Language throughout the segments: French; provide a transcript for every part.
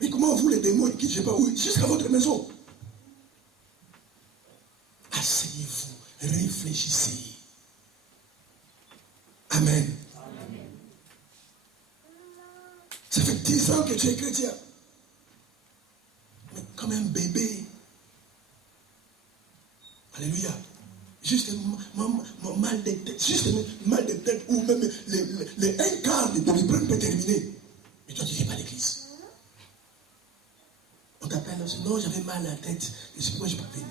Mais comment vous, les démons, ils quittent, je ne sais pas où, jusqu'à votre maison? Asseyez-vous, réfléchissez. Amen. Amen. Ça fait 10 ans que tu es chrétien. Mais comme un bébé. Alléluia. Juste un mal de tête. Juste un mal de tête ou même les un quart de demi-prendre peut terminer. Mais toi, tu ne viens pas à l'église. On t'appelle, non, j'avais mal à la tête. Et c'est pourquoi je ne peux pas venir.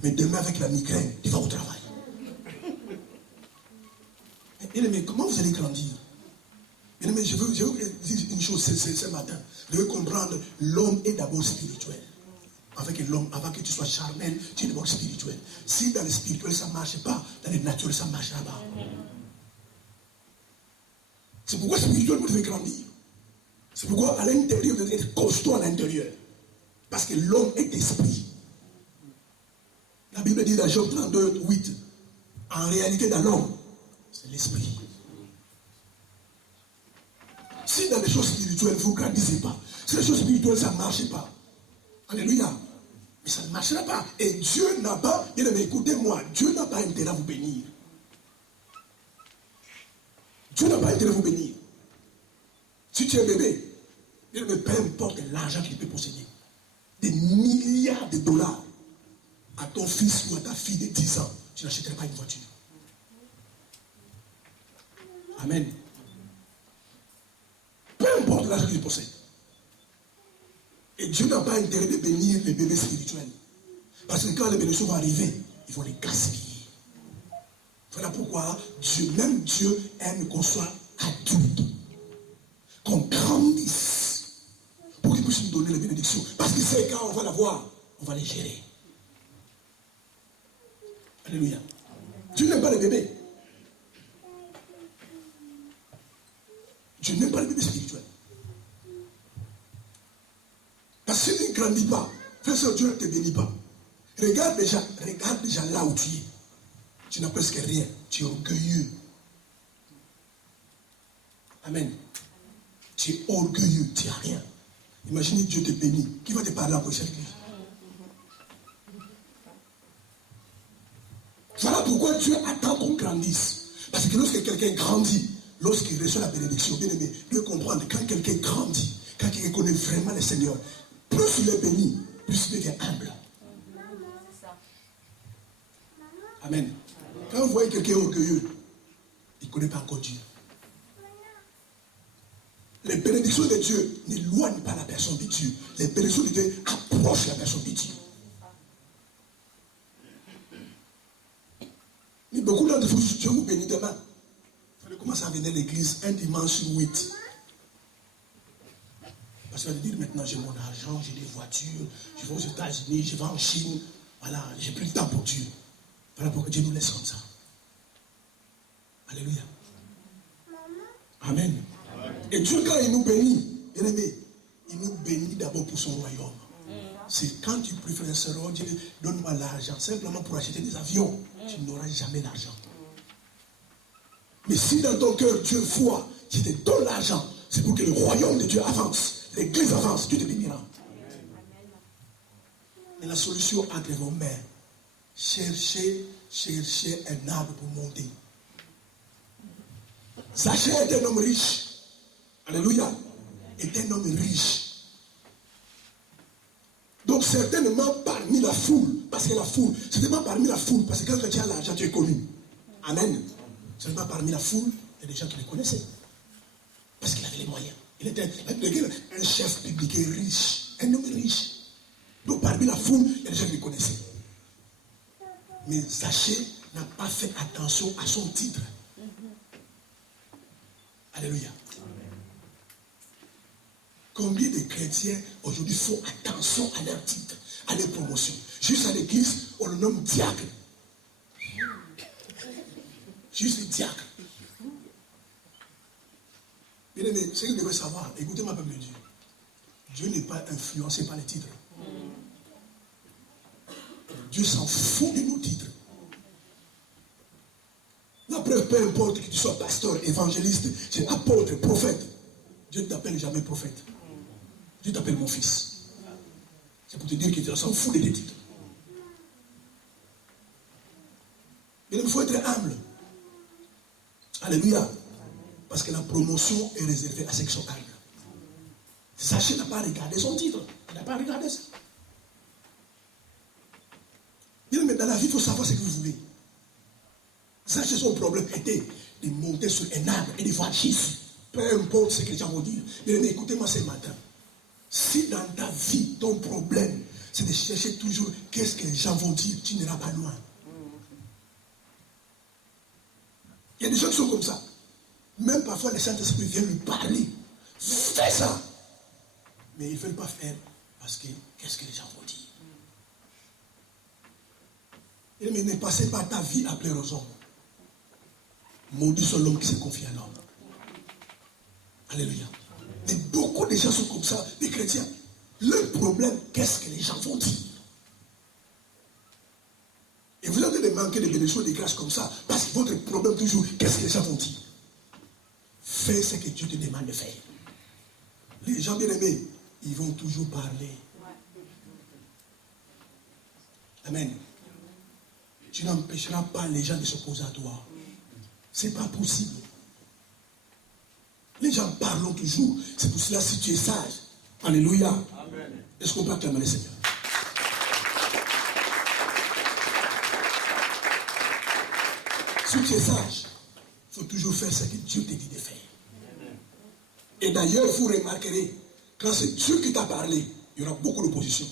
Mais demain, avec la migraine, tu vas au travail. Mais comment vous allez grandir? Mais je veux vous dire une chose ce matin. Vous devez comprendre, l'homme est d'abord spirituel. Avec l'homme, avant que tu sois charnel, tu es d'abord spirituel. Si dans le spirituel ça ne marche pas, dans le naturel ça ne marchera pas. C'est pourquoi spirituel vous devez grandir. C'est pourquoi à l'intérieur vous devez être costaud à l'intérieur. Parce que l'homme est esprit. La Bible dit dans Job 32, 8, en réalité dans l'homme, c'est l'esprit. Si dans les choses spirituelles, vous ne grandissez pas, si les choses spirituelles, ça ne marche pas. Alléluia. Mais ça ne marchera pas. Et Dieu n'a pas, bien aimé, écoutez-moi, Dieu n'a pas intérêt à vous bénir. Dieu n'a pas intérêt à vous bénir. Si tu es bébé, bien aimé, peu importe l'argent qu'il peut posséder, des milliards de dollars, à ton fils ou à ta fille de 10 ans, tu n'achèteras pas une voiture. Amen. Peu importe l'argent qu'il possède. Et Dieu n'a pas intérêt de bénir les bébés spirituels. Parce que quand les bénédictions vont arriver, ils vont les gaspiller. Voilà pourquoi Dieu, même Dieu aime qu'on soit adulte. Qu'on grandisse. Pour qu'il puisse nous donner les bénédictions. Parce que c'est quand on va l'avoir, on va les gérer. Alléluia. Dieu n'aime pas les bébés. Dieu n'aime pas les bébés spirituels. Parce que s'il ne grandit pas, frère, Dieu ne te bénit pas. Regarde déjà là où tu es. Tu n'as presque rien. Tu es orgueilleux. Amen. Tu es orgueilleux, tu n'as rien. Imaginez Dieu te bénit. Qui va te parler en prochaine église? Voilà pourquoi Dieu attend qu'on grandisse. Parce que lorsque quelqu'un grandit, lorsqu'il reçoit la bénédiction, bien aimé, il doit comprendre quand quelqu'un grandit, quand quelqu'un connaît vraiment le Seigneur, plus il est béni, plus il devient humble. Amen. Quand vous voyez quelqu'un orgueilleux, il ne connaît pas encore Dieu. Les bénédictions de Dieu n'éloignent pas la personne de Dieu. Les bénédictions de Dieu approchent la personne de Dieu. Mais beaucoup d'entre vous, Dieu vous bénit demain. Vous allez commencer à venir à l'église un dimanche sur 8. Parce que vous allez dire maintenant, j'ai mon argent, j'ai des voitures, je vais aux États-Unis, je vais en Chine. Voilà, j'ai plus le temps pour Dieu. Voilà pourquoi Dieu nous laisse comme ça. Alléluia. Amen. Et Dieu, quand il nous bénit, bien aimé, il nous bénit d'abord pour son royaume. C'est quand tu pries, frère et sœur, Dieu, donne-moi l'argent, simplement pour acheter des avions, tu n'auras jamais l'argent. Mais si dans ton cœur, Dieu voit qu'il te donne l'argent, c'est pour que le royaume de Dieu avance, l'église avance, Dieu te bénira. Et la solution entre vos mains, cherchez un arbre pour monter. Zachée est un homme riche. Alléluia. Est un homme riche. Donc certainement parmi la foule, parce que la foule, certainement parmi la foule, parce que quand tu as l'argent, tu es connu. Amen. Certainement parmi la foule, il y a des gens qui le connaissaient. Parce qu'il avait les moyens. Il était un chef public riche, un homme riche. Donc parmi la foule, il y a des gens qui le connaissaient. Mais Zachée n'a pas fait attention à son titre. Alléluia. Combien de chrétiens aujourd'hui font attention à leur titre, à leur promotion? Juste à l'église, on le nomme diacre. Juste diacre. Bien aimé, ce que vous devez savoir, écoutez-moi, peuple de Dieu. Dieu n'est pas influencé par les titres. Dieu s'en fout de nos titres. La preuve, peu importe que tu sois pasteur, évangéliste, apôtre, prophète, Dieu ne t'appelle jamais prophète. Dieu t'appelle mon fils. C'est pour te dire qu'il s'en fout des titres. Mais il faut être humble. Alléluia. Parce que la promotion est réservée à ceux qui sont humbles. Sachez n'a pas regardé son titre. Il n'a pas regardé ça. Mais dans la vie, il faut savoir ce que vous voulez. Sachez son problème était de monter sur un arbre et de voir Jésus. Peu importe ce que les gens vont dire. Mais écoutez-moi ce matin. Si dans ta vie, ton problème, c'est de chercher toujours qu'est-ce que les gens vont dire, tu n'iras pas loin. Il y a des gens qui sont comme ça. Même parfois, les Saint-Esprit viennent lui parler. Fais ça. Mais ils ne veulent pas faire parce que qu'est-ce que les gens vont dire. Et ne passez pas ta vie à plaire aux hommes. Maudit soit l'homme qui se confie à l'homme. Alléluia. Mais beaucoup de gens sont comme ça, des chrétiens. Le problème, qu'est-ce que les gens vont dire? Et vous avez manqué de bénédictions et de grâces comme ça, parce que votre problème toujours, qu'est-ce que les gens vont dire? Fais ce que Dieu te demande de faire. Les gens bien-aimés, ils vont toujours parler. Amen. Tu n'empêcheras pas les gens de s'opposer à toi. Ce n'est pas possible. Les gens parlent toujours. C'est pour cela, si tu es sage, alléluia. Est-ce qu'on peut acclamer le Seigneur? Si tu es sage, il faut toujours faire ce que Dieu te dit de faire. Et d'ailleurs, vous remarquerez, quand c'est Dieu qui t'a parlé, il y aura beaucoup d'opposition.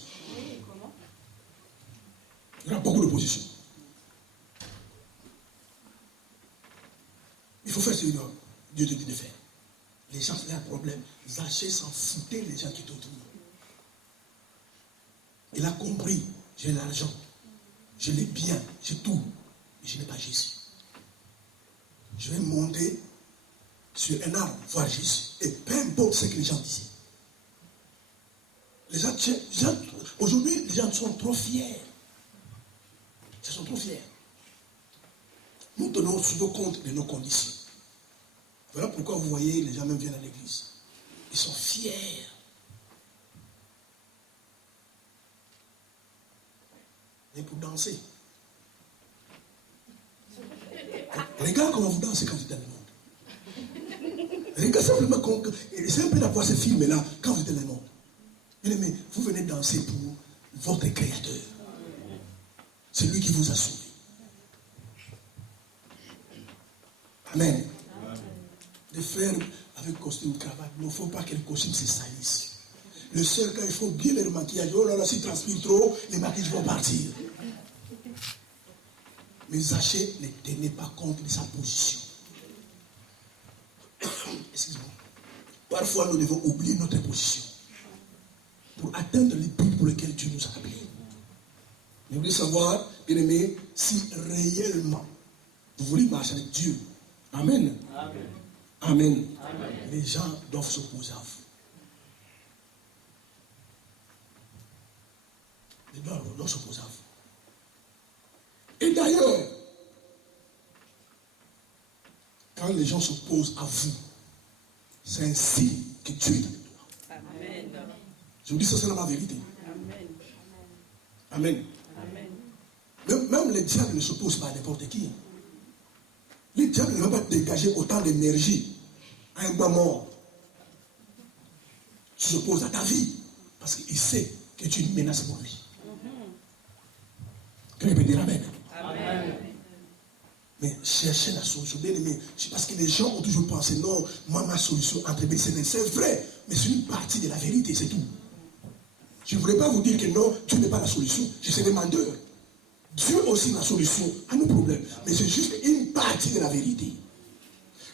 Il y aura beaucoup d'opposition. Il faut faire ce que Dieu te dit de faire. Les gens, c'est un problème. Zachée s'en foutait les gens qui étaient autour. Il a compris, j'ai l'argent, j'ai les biens, j'ai tout, mais je n'ai pas Jésus. Je vais monter sur un arbre, voir Jésus. Et peu importe ce que les gens disaient. Les gens aujourd'hui, les gens sont trop fiers. Ils sont trop fiers. Nous tenons souvent compte de nos conditions. Voilà pourquoi vous voyez, les gens même viennent à l'église. Ils sont fiers. Mais pour danser. Regarde comment vous dansez quand vous êtes dans le monde. Regarde simplement, c'est un peu d'avoir ce film-là quand vous êtes dans le monde. Mais vous venez danser pour votre Créateur. C'est lui qui vous a sauvé. Amen. Les frères avec costume, cravate, il ne faut pas que le costume se salisse. Le seul cas, il faut bien le maquillage. Oh là là, s'il transpire trop, les maquillages vont partir. Mais Zachée ne tenait pas compte de sa position. Excusez-moi. Parfois, nous devons oublier notre position pour atteindre les buts pour lesquels Dieu nous a appelés. Vous voulez savoir, bien aimé, si réellement vous voulez marcher avec Dieu. Amen. Amen. Amen. Amen. Les gens doivent s'opposer à vous. Les gens doivent s'opposer à vous. Et d'ailleurs, quand les gens s'opposent à vous, c'est un signe que Dieu est avec toi. Amen. Je vous dis ça, c'est la vérité. Amen. Amen. Amen. Même les diables ne s'opposent pas à n'importe qui. Les diables ne vont pas dégager autant d'énergie à un bois mort. Tu s'opposes à ta vie parce qu'il sait que tu es une menace pour lui. Quelqu'un peut dire Amen. Amen. Mais cherchez la solution. Bien aimé, parce que les gens ont toujours pensé, non, moi ma solution entre mes c'est vrai, mais c'est une partie de la vérité, c'est tout. Je ne voulais pas vous dire que non, Dieu n'est pas la solution. Je suis demandeur. Dieu aussi la solution à nos problèmes. Mais c'est juste une partie de la vérité.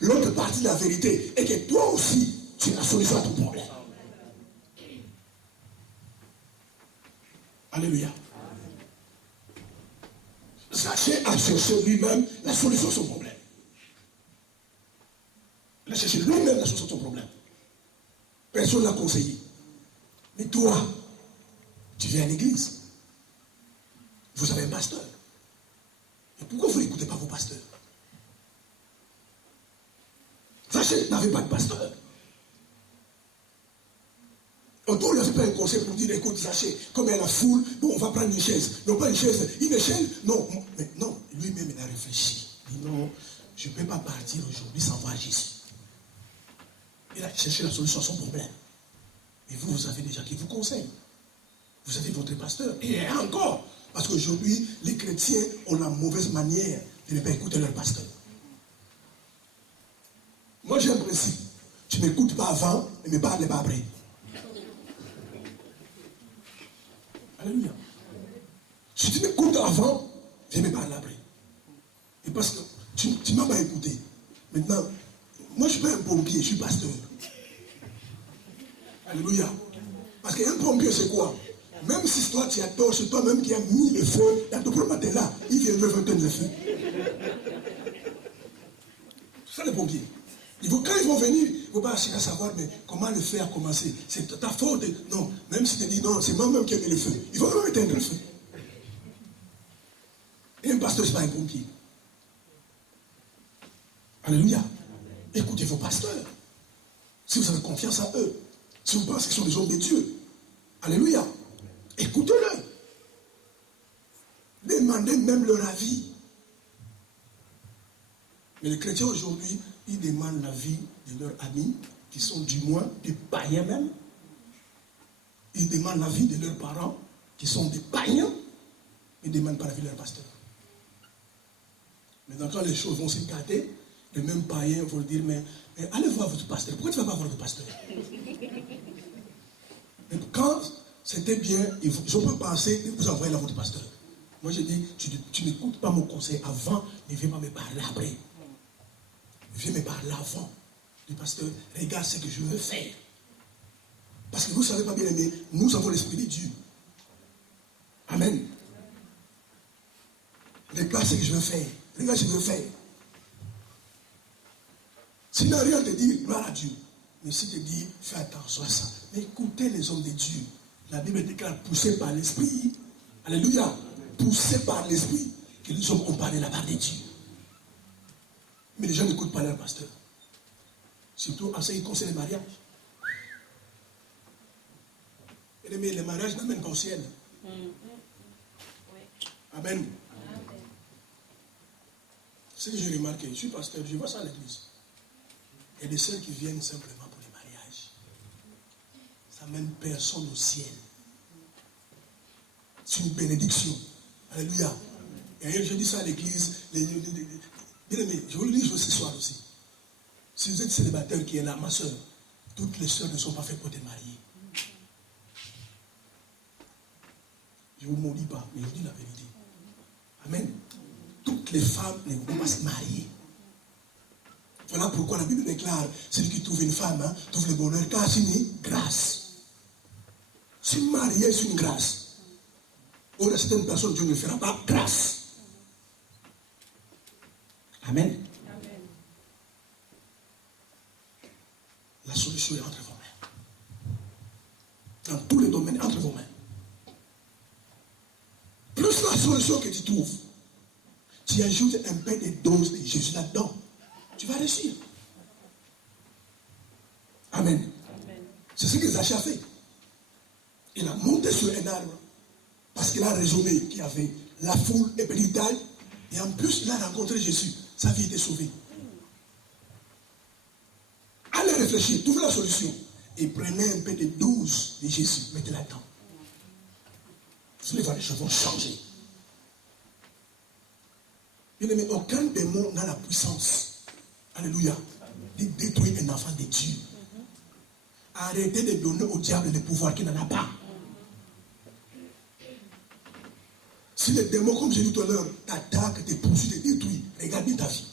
L'autre partie de la vérité est que toi aussi, tu es la solution à ton problème. Alléluia. Zachée a cherché lui-même la solution à son problème. Il a cherché lui-même la solution à son problème. Personne ne l'a conseillé. Mais toi, tu viens à l'église. Vous avez un pasteur. Et pourquoi vous n'écoutez pas vos pasteurs? Zachée n'avait pas de pasteur. Autour, il n'y avait pas un conseil pour dire, écoute, Zachée, comme il y a la foule, bon, on va prendre une chaise. Non, pas une chaise, une échelle. Non, mais non, lui-même, il a réfléchi. Il dit, non, je ne peux pas partir aujourd'hui sans voir Jésus. Il a cherché la solution à son problème. Et vous, vous avez des gens qui vous conseillent. Vous avez votre pasteur. Et encore, parce qu'aujourd'hui, les chrétiens ont la mauvaise manière de ne pas écouter leur pasteur. Moi, j'ai un principe. Tu ne m'écoutes pas avant, ne me parle pas après. Alléluia. Si tu m'écoutes avant, viens me parler après. Et parce que tu ne m'as pas écouté. Maintenant, moi, je ne suis pas un pompier, je suis pasteur. Alléluia. Parce qu'un pompier, c'est quoi? Même si toi, tu as tort, c'est toi-même qui as mis le feu, dans ton premier là, il vient de faire le feu. C'est ça les pompiers. Quand ils vont venir, il ne faut pas chercher à savoir mais comment le feu a commencé. C'est ta faute. Non, même si tu dis non, c'est moi-même qui ai mis le feu. Il faut même éteindre le feu. Et un pasteur, ce n'est pas un pompier. Alléluia. Écoutez vos pasteurs. Si vous avez confiance en eux. Si vous pensez qu'ils sont des hommes de Dieu. Alléluia. Écoutez-le. Demandez même leur avis. Mais les chrétiens aujourd'hui, ils demandent l'avis de leurs amis, qui sont du moins des païens même. Ils demandent l'avis de leurs parents, qui sont des païens. Ils ne demandent pas l'avis de leur pasteur. Maintenant, quand les choses vont s'écarter, les mêmes païens vont dire, mais allez voir votre pasteur. Pourquoi tu ne vas pas voir votre pasteur? Mais quand c'était bien, je peux penser que vous envoyez là votre pasteur. Moi, je dis, tu n'écoutes pas mon conseil avant, ne viens pas me parler après. Viens me parler avant. Le pasteur, regarde ce que je veux faire. Parce que vous ne savez pas bien aimer, nous avons l'Esprit de Dieu. Amen. Regarde ce que je veux faire. Regarde ce que je veux faire. S'il n'a rien à te dire, gloire à Dieu. Mais s'il te dit, fais attention à ça. Mais écoutez les hommes de Dieu. La Bible déclare, poussés par l'Esprit. Alléluia. Poussés par l'Esprit. Que les hommes ont parlé la part de Dieu. Mais les gens n'écoutent pas leur pasteur. Surtout en ce qui concerne les mariages. Mais les mariages n'amènent qu'au ciel. Amen. Ce que j'ai remarqué, je suis pasteur, je vois ça à l'église. Il y a des sœurs qui viennent simplement pour les mariages. Ça n'amène personne au ciel. C'est une bénédiction. Alléluia. Et je dis ça à l'église. Bien aimé, je vous le dis ce soir aussi. Si vous êtes célibataire qui est là, ma soeur, toutes les soeurs ne sont pas faites pour te marier. Je ne vous maudis pas, mais je vous dis la vérité. Amen. Toutes les femmes ne vont pas se marier. Voilà pourquoi la Bible déclare, celui qui trouve une femme, trouve le bonheur, car c'est une grâce. Se marier, c'est une grâce. Or, à certaines personnes, Dieu ne fera pas grâce. Amen. Amen. La solution est entre vos mains. Dans tous les domaines, entre vos mains. Plus la solution que tu trouves, tu ajoutes un peu de dose de Jésus là-dedans. Tu vas réussir. Amen. Amen. C'est ce que Zachée a fait. Il a monté sur un arbre parce qu'il a raisonné qu'il y avait la foule et petit taille. Et en plus, il a rencontré Jésus. Sa vie était sauvée. Allez réfléchir, trouvez la solution. Et prenez un peu de dose de Jésus, mettez-la dedans. Vous allez voir, les choses vont changer. Bien aimé, aucun démon n'a la puissance, alléluia, de détruire un enfant de Dieu. Arrêtez de donner au diable le pouvoir qu'il n'en a pas. Si les démons, comme j'ai dit tout à l'heure, t'attaquent, te poursuivent, te détruisent, regarde bien ta vie.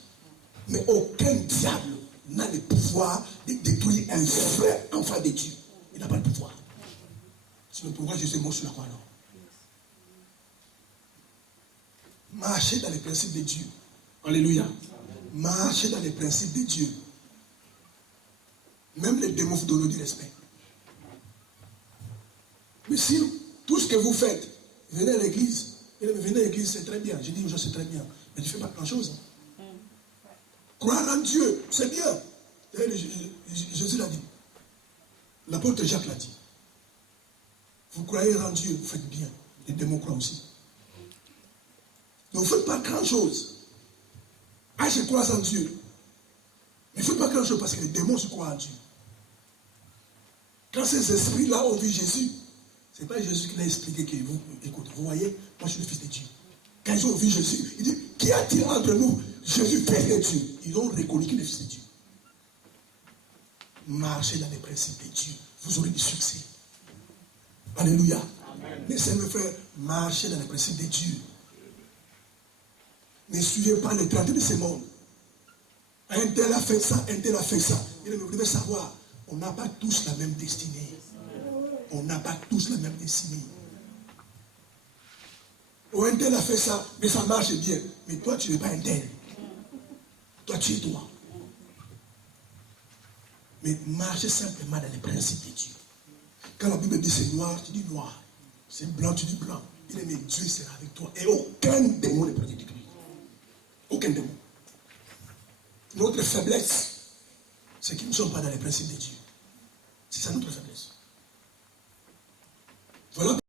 Mais aucun diable n'a le pouvoir de détruire un vrai enfant de Dieu. Il n'a pas le pouvoir. C'est le pouvoir, je sais, moi, sur la croix, non. Marchez dans les principes de Dieu. Alléluia. Marchez dans les principes de Dieu. Même les démons vous donnent du respect. Mais si tout ce que vous faites, venez à l'église. Venez à l'église, c'est très bien. Je dis aux gens, c'est très bien. Mais tu ne fais pas grand-chose. Croire en Dieu, c'est bien. Jésus l'a dit. L'apôtre Jacques l'a dit. Vous croyez en Dieu, vous faites bien. Les démons croient aussi. Donc vous ne faites pas grand-chose. Ah, je crois en Dieu. Mais il ne faut pas grand-chose parce que les démons se croient en Dieu. Quand ces esprits-là ont vu Jésus, ce n'est pas Jésus qui l'a expliqué que vous, écoutez, vous voyez, moi je suis le fils de Dieu. Quand ils ont vu Jésus, ils disent, qu'y a-t-il entre nous, Jésus, fils de Dieu? Ils ont reconnu qu'il est fils de Dieu. Marchez dans les principes de Dieu, vous aurez du succès. Alléluia. Laissez mes frères, marchez dans les principes de Dieu. Ne suivez pas les traités de ce monde. Un tel a fait ça, un tel a fait ça. Et vous devez savoir, on n'a pas tous la même destinée. On n'a pas tous la même destinée. Oh, un tel a fait ça, mais ça marche bien. Mais toi, tu n'es pas un tel. Toi, tu es toi. Mais marchez simplement dans les principes de Dieu. Quand la Bible dit c'est noir, tu dis noir. C'est blanc, tu dis blanc. Il est mais Dieu sera avec toi. Et aucun démon ne peut te détruire. Aucun démon. Notre faiblesse, c'est qu'ils ne sont pas dans les principes de Dieu. C'est ça notre faiblesse. Voilà.